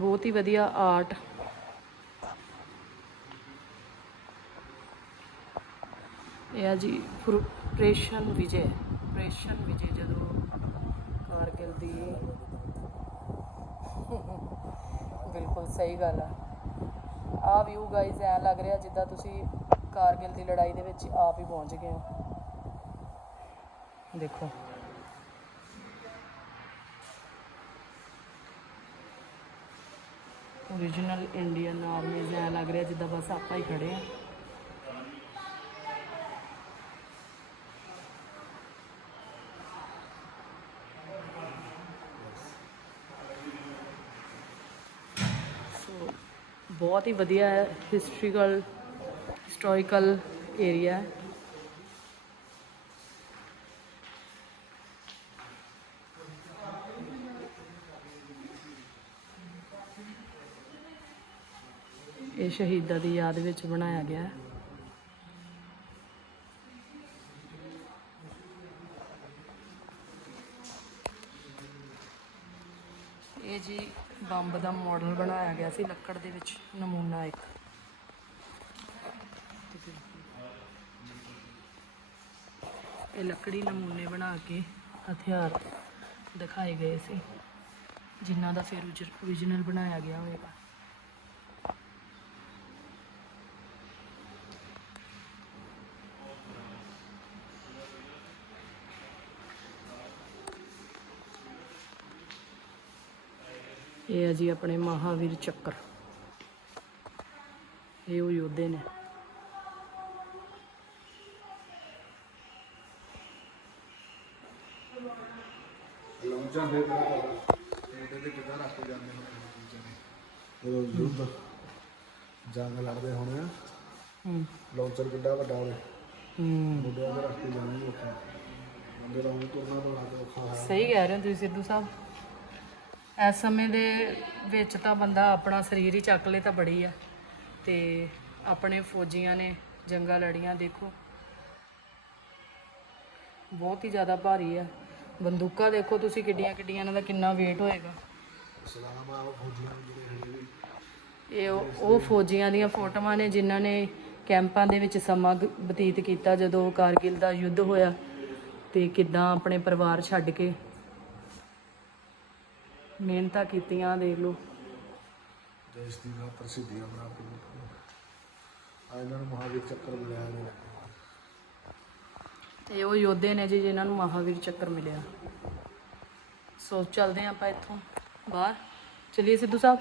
ਬਹੁਤ ਹੀ ਵਧੀਆ ਆਰਟ ਇਹ ਆ ਜੀ ਪ੍ਰੇਸ਼ਨ ਵਿਜੇ। ਪ੍ਰੇਸ਼ਨ ਵਿਜੇ ਜਦੋਂ ਕਾਰਗਿਲ ਦੀ ਬਿਲਕੁਲ ਸਹੀ ਗੱਲ ਆ। ਆ ਵਿਊ ਗਾਇਜ਼ ਐ ਲੱਗ ਰਿਹਾ ਜਿੱਦਾਂ ਤੁਸੀਂ ਕਾਰਗਿਲ ਦੀ ਲੜਾਈ ਦੇ ਵਿੱਚ ਆਪ ਹੀ ਪਹੁੰਚ ਗਏ ਹੋ। ਦੇਖੋ। ਓਰੀਜਨਲ ਇੰਡੀਅਨ ਆਰਮੀਜ਼ ਐ ਲੱਗ ਰਿਹਾ ਜਿੱਦਾਂ ਬਸ ਆਪਾਂ ਹੀ ਖੜੇ ਆ ਸੋ ਬਹੁਤ ਹੀ ਵਧੀਆ ਹੈ ਹਿਸਟਰੀਕਲ ਹਿਸਟੋਰੀਕਲ ਏਰੀਆ ਹੈ ਇਹ ਸ਼ਹੀਦਾਂ ਦੀ ਯਾਦ ਵਿੱਚ ਬਣਾਇਆ ਗਿਆ ਹੈ। ਇਹ ਜੀ ਬੰਬ ਦਾ ਮਾਡਲ ਬਣਾਇਆ ਗਿਆ ਸੀ, ਲੱਕੜ ਦੇ ਵਿੱਚ, ਨਮੂਨਾ ਇੱਕ। ਇਹ ਲੱਕੜੀ ਨਮੂਨੇ ਬਣਾ ਕੇ ਹਥਿਆਰ ਦਿਖਾਏ ਗਏ ਸੀ, ਜਿਨ੍ਹਾਂ ਦਾ ਫਿਰ ਓਰੀਜਨਲ ਬਣਾਇਆ ਗਿਆ ਹੋਵੇਗਾ। ਇਹ ਹੈ ਜੀ ਆਪਣੇ ਮਹਾਵੀਰ ਚੱਕਰ। ਇਹ ਉਹ ਯੋਧੇ ਨੇ। ਲੌਂਚਾਂ ਦੇ ਇਹਦੇ ਤੇ ਕਿੱਦਾਂ ਰੱਖ ਜਾਂਦੇ ਨੇ ਜਦੋਂ ਯੁੱਧ ਜੰਗ ਲੜਦੇ ਹੋਣੇ ਆ। ਹੂੰ। ਲੌਂਚਰ ਕਿੱਡਾ ਵੱਡਾ ਹੋਵੇ ਹੂੰ। ਮੁੰਡਿਆਂ ਦੇ ਰੱਖ ਕੇ ਜਾਂਦੇ ਉੱਥੇ। ਬੰਦੇ ਦਾ ਉਹ ਤੁਰਨਾ ਬੜਾ ਔਖਾ ਹੈ। ਸਹੀ ਕਹਿ ਰਹੇ ਹੋ ਤੁਸੀਂ ਸਿੱਧੂ ਸਾਹਿਬ। ਇਸ ਸਮੇਂ ਦੇ ਵਿੱਚ ਤਾਂ ਬੰਦਾ ਆਪਣਾ ਸਰੀਰ ਹੀ ਚੱਕ ਲੇ ਤਾਂ ਬੜੀ ਆ। ਤੇ ਆਪਣੇ ਫੌਜੀਆਂ ਨੇ ਜੰਗਾਂ ਲੜੀਆਂ, ਦੇਖੋ। ਬਹੁਤ ਹੀ ਜ਼ਿਆਦਾ ਭਾਰੀ ਆ। ਬੰਦੂਕਾਂ ਦੇਖੋ ਤੁਸੀਂ ਕਿੱਡੀਆਂ ਕਿੱਡੀਆਂ, ਇਹਨਾਂ ਦਾ ਕਿੰਨਾ weight ਹੋਏਗਾ। ਇਹ ਉਹ ਫੌਜੀਆਂ ਦੀਆਂ ਫੋਟੋਆਂ ਨੇ ਜਿਨ੍ਹਾਂ ਨੇ ਕੈਂਪਾਂ ਦੇ ਵਿੱਚ ਸਮਾਂ ਬਤੀਤ ਕੀਤਾ ਜਦੋਂ ਕਾਰਗਿਲ ਦਾ ਯੁੱਧ ਹੋਇਆ। ਤੇ ਕਿੱਦਾਂ ਆਪਣੇ ਪਰਿਵਾਰ ਛੱਡ ਕੇ ਮਿਹਨਤਾਂ ਕੀਤੀਆਂ ਦੇਖ ਲਓ। ਦੇਸ਼ ਦੀ ਖਾਤਰ ਸਿੱਧੀਆਂ ਬਣਾ ਕੇ ਆ ਇਹਨਾਂ ਨੂੰ ਮਹਾਵੀਰ ਚੱਕਰ ਮਿਲਿਆ ਨੇ। ਤੇ ਉਹ ਯੋਧੇ ਨੇ ਜੀ ਜਿਨ੍ਹਾਂ ਨੂੰ ਮਹਾਵੀਰ ਚੱਕਰ ਮਿਲਿਆ। ਸੋ ਚੱਲਦੇ ਹਾਂ ਆਪਾਂ ਇੱਥੋਂ ਬਾਹਰ। ਚਲਿਏ ਸਿੱਧੂ ਸਾਹਿਬ।